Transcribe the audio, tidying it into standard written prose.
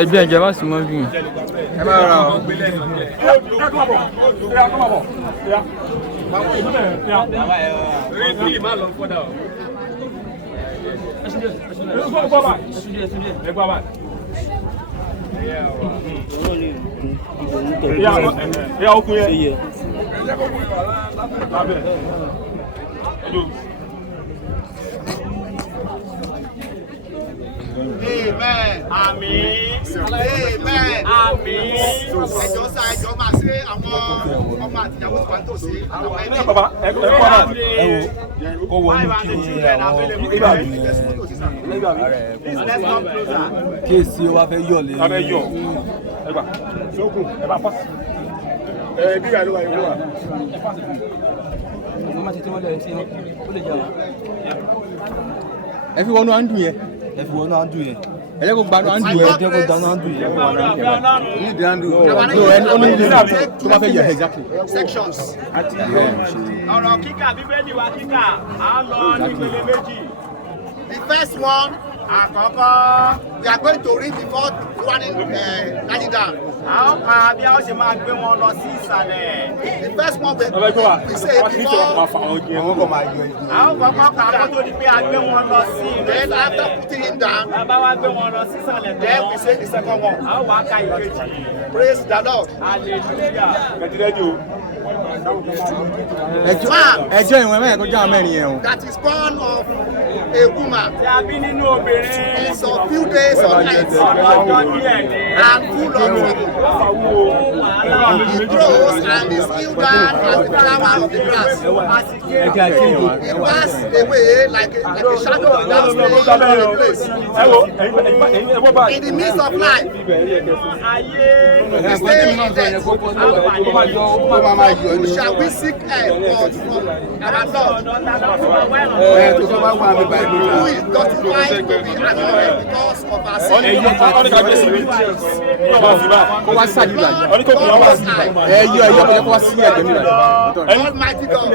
Ẹgbẹ́ ìjọba sì mọ́ bí. Ẹ máa ra ọ. Amen. Àmín. Amen. Àmín. Ẹjọ́ sá ẹjọ́ máa ṣe àwọn ọmọ àtìyàwó tí wàá tó ṣe àwọn ẹbí. Bàbá ẹ kọ́ bàbá. Kó wọnú kí àwọn kéèsì wa fẹ́ yọ̀ lé. A fẹ́ yọ̀. Ẹ gbà. Sókùn ẹ bá pàṣẹ. Bí ìyá ló wà yóò wà. Mo máa ti tí wọ́n lẹ̀ sí ó lè jà wá. Ẹ fi wọnú àndù yẹn. Ẹ fi wọnú àndù yẹn. Ẹ jẹ́ kó gbanú àndù yẹn. Ẹ jẹ́ kó gbanú àndù yẹn. Ní ìdí àndù. No, ẹni ó ní ìdí àndù tó bá fẹ́ yẹ exactly. Sections. Ọ̀rọ̀ kíkà Bíbélì wa kíkà á lọ ní ìpele méjì. The first one, àkọ́kọ́, we are going to read before running daddy down. A ó ka bí a ó ṣe máa gbé wọn lọ sí ìsàlẹ̀. The first one we say before. A ó kọ́kọ́ ka kó tó di pé a gbé wọn lọ sí ìlú. Then after putting him down, bàbá wa gbé wọn lọ sí ìsàlẹ̀. Then we say the second one. A ó wá ka ìkejì. Praise the Lord. Hallelujah. Ẹjọ́ ìwọ̀n mẹ́rin kọjá mẹ́rin yẹn o. That is born of a woman. Tí a bí nínú obìnrin. It's a few days of night. Ọjọ́ díẹ̀ ni. And full of trouble. He grows and is healed down as the flower of the grass. He passed away like a shadow without staying in a place. In the midst of life, he stayed in death. Shall we seek help from our Lord? Who is justified to be annoyed because of our sin? Almighty God.